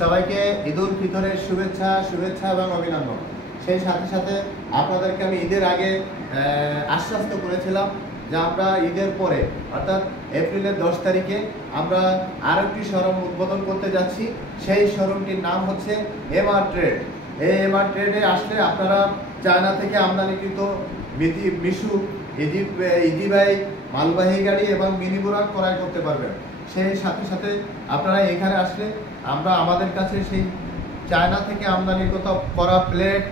সবাইকে ঈদুল ফিতরের শুভেচ্ছা এবং অভিনন্দন। সেই সাথে সাথে আপনাদেরকে আমি ঈদের আগে আশ্বস্ত করেছিলাম যে আমরা ঈদের পরে অর্থাৎ এপ্রিলের 10 তারিখে আমরা আরেকটি শোরুম উদ্বোধন করতে যাচ্ছি। সেই শোরুমটির নাম হচ্ছে এমআর ট্রেড। এই এমআর ট্রেডে আসলে আপনারা চায়না থেকে আমদানিকৃত মিশু, ইজিবাই, মালবাহী গাড়ি এবং মিনি বোরাক ক্রয় করতে পারবেন। সেই সাথে সাথে আপনারা এখানে আসলে আমরা আমাদের কাছে সেই চায়না থেকে আমদানিগত করা প্লেট,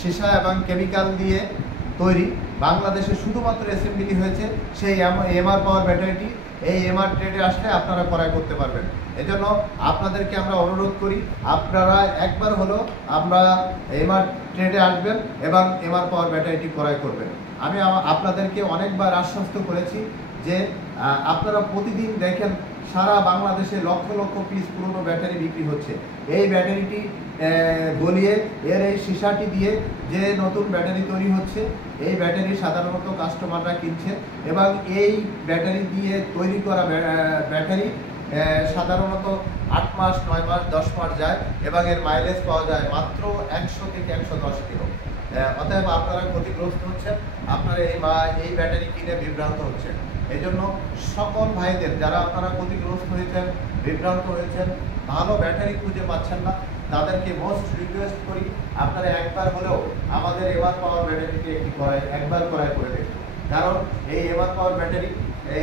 সীসা এবং কেমিক্যাল দিয়ে তৈরি বাংলাদেশে শুধুমাত্র অ্যাসেম্বলি হয়েছে সেই এমআর পাওয়ার ব্যাটারিটি এই এমআর ট্রেডে আসলে আপনারা ক্রয় করতে পারবেন। এজন্য আপনাদেরকে আমরা অনুরোধ করি, আপনারা একবার হলো আমরা এমআর ট্রেডে আসবেন এবং এমআর পাওয়ার ব্যাটারিটি ক্রয় করবেন। আমি আপনাদেরকে অনেকবার আশ্বস্ত করেছি যে আপনারা প্রতিদিন দেখেন সারা বাংলাদেশে লক্ষ লক্ষ পিস পুরনো ব্যাটারি বিক্রি হচ্ছে। এই ব্যাটারিটি গলিয়ে এর এই সীসাটি দিয়ে যে নতুন ব্যাটারি তৈরি হচ্ছে, এই ব্যাটারি সাধারণত কাস্টমাররা কিনছে এবং এই ব্যাটারি দিয়ে তৈরি করা ব্যাটারি সাধারণত 8 মাস, 9 মাস, 10 মাস যায় এবং এর মাইলেজ পাওয়া যায় মাত্র 100 থেকে 110 কিলো। অতএব আপনারা ক্ষতিগ্রস্ত হচ্ছেন, আপনারা এই ব্যাটারি কিনে বিভ্রান্ত হচ্ছেন। এই জন্য সকল ভাইদের যারা আপনারা ক্ষতিগ্রস্ত হয়েছেন, বিভ্রান্ত হয়েছেন, ভালো ব্যাটারি খুঁজে পাচ্ছেন না, তাদেরকে মোস্ট রিকোয়েস্ট করি আপনারা একবার হলেও আমাদের এমআর পাওয়ার ব্যাটারিটি একবার ক্রয় করে দেখুন। কারণ এই এমআর পাওয়ার ব্যাটারি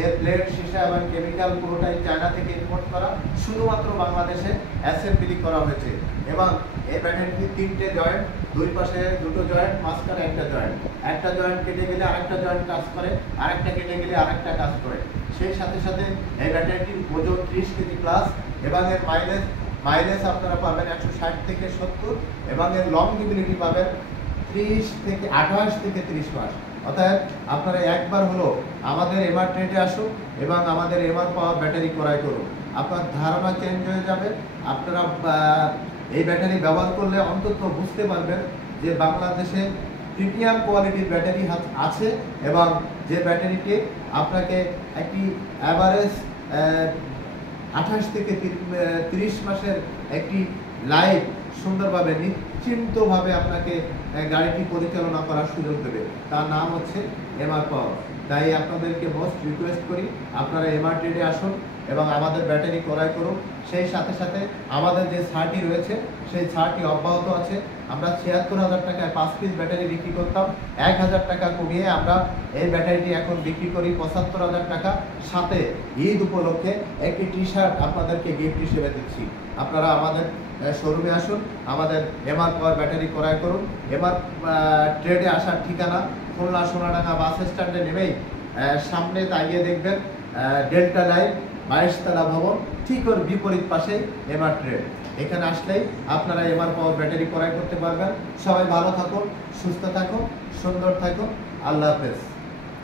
এর প্লেট, সীসা এবং কেমিক্যাল পুরোটাই চায়না থেকে ইম্পোর্ট করা, শুধুমাত্র বাংলাদেশে অ্যাসেম্বলি করা হয়েছে এবং এই ব্যাটারিটির 3টে জয়েন্ট, দুই পাশে 2টো জয়েন্ট, মাঝখানে একটা জয়েন্ট। একটা জয়েন্ট কেটে গেলে আরেকটা জয়েন্ট কাজ করে, আরেকটা কেটে গেলে আরেকটা কাজ করে। সেই সাথে সাথে এই ব্যাটারিটির ওজন 30 কেজি প্লাস এবং এর মাইলেজ আপনারা পাবেন 160 থেকে 70 এবং এর লংজিভিটি পাবেন 28 থেকে 30 মাস। অর্থাৎ আপনারা একবার হলো আমাদের এমআর ট্রেডে আসুন এবং আমাদের এমআর পাওয়ার ব্যাটারি ক্রয় করুন। আপনার ধারণা চেঞ্জ হয়ে যাবে। আপনারা এই ব্যাটারি ব্যবহার করলে অন্তত বুঝতে পারবেন যে বাংলাদেশে প্রিমিয়াম কোয়ালিটির ব্যাটারি আছে এবং যে ব্যাটারিটি আপনাকে একটি অ্যাভারেজ 28 থেকে 30 মাসের একটি লাইফ সুন্দরভাবে নিশ্চিন্তভাবে আপনাকে গাড়িটি পরিচালনা করার সুযোগ দেবে। তার নাম হচ্ছে এমআর পাওয়ার। তাই আপনাদেরকে মোস্ট রিকোয়েস্ট করি আপনারা এমআর ট্রেডে আসুন এবং আমাদের ব্যাটারি ক্রয় করুন। সেই সাথে সাথে আমাদের যে ছাড়টি রয়েছে সেই ছাড়টি অব্যাহত আছে। আমরা 76,000 টাকায় 5 পিস ব্যাটারি বিক্রি করতাম, 1,000 টাকা কমিয়ে আমরা এই ব্যাটারিটি এখন বিক্রি করি 75,000 টাকা। সাথে ঈদ উপলক্ষে একটি টি শার্ট আপনাদেরকে গিফট হিসেবে দিচ্ছি। আপনারা আমাদের শোরুমে আসুন, আমাদের এমআর পাওয়ার ব্যাটারি ক্রয় করুন। এমআর ট্রেডে আসার ঠিকানা খুলনা সোনাডাঙ্গা বাস স্ট্যান্ডে নেমেই সামনে তাকিয়ে দেখবেন ডেল্টা লাইন 22 তলা ভবন, ঠিক ওর বিপরীত পাশে এমআর ট্রেড। এখানে আসলেই আপনারা এমআর পাওয়ার ব্যাটারি ক্রয় করতে পারবেন। সবাই ভালো থাকুন, সুস্থ থাকুন, সুন্দর থাকুন। আল্লাহ হাফেজ।